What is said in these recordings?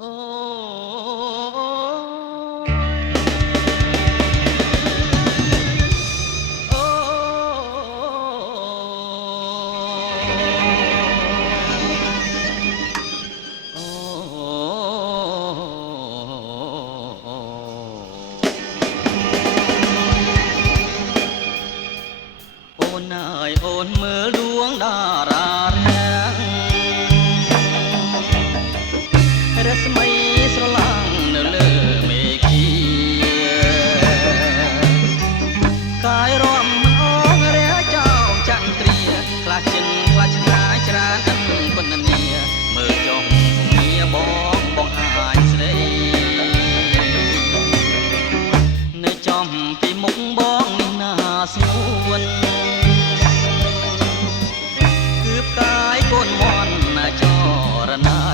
អូអូនអើយអូនមើលដួងតារារាំងរស្មីស្រឡាំងនៅលើមេឃាកាយរំមិនអងរះចោលចន្ទ្រាខ្លះចិនខ្លះឆ្ងាយច្រើនអិនគុណនីមើលចុះងារបងអាចស្រីនៅចំពីមុខបងនេះណាស្ងួនគឺផ្កាយកូនមន់ណាចរណៃ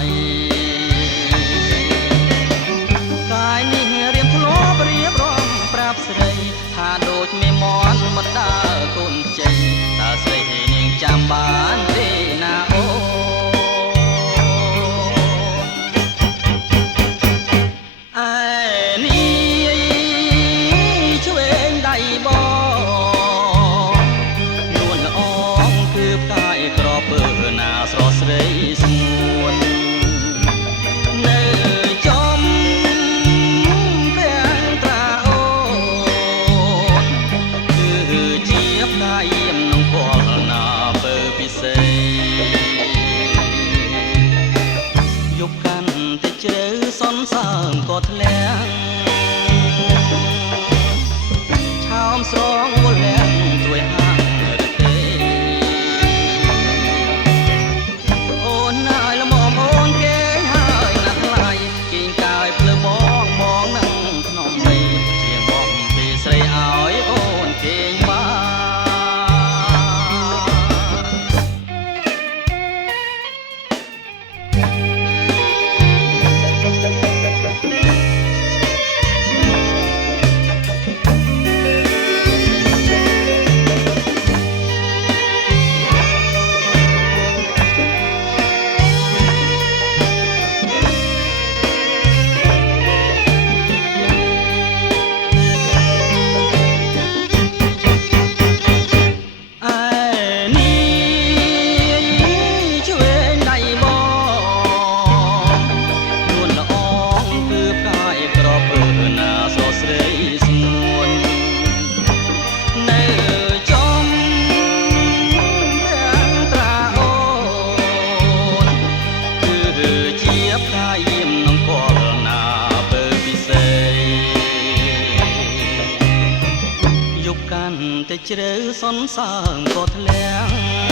កាយនេះរៀមធ្លាប់រៀបរំប្រាប់ស្រីថាដូចមេមន់មិនដើរកូនជ័យតើស្រីនាងចាំបានទេណាអូឯនេះឆ្វេងដៃបងនួនល្អងគឺផ្កាយក្រពើណាស្រស់ស្រីស្ងួននៅចំទាំងត្រាអូនគឺជាផ្កាយៀមនំគាល់ណាពើពិសេសយកកាន់តែជ្រៅសនសើមក៏ធ្លាំងឆោមស្រងវល់លាំងត្រួយហាងរទេអូនអើយល្មមអូនគេហើយណាស់ថ្លៃគេងកាយភ្លើបងនឹងភ្នំបីជាងបងពីស្រីឲ្យអូនគេងបានតែជ្រៅសនសើមក៏ធ្លាំង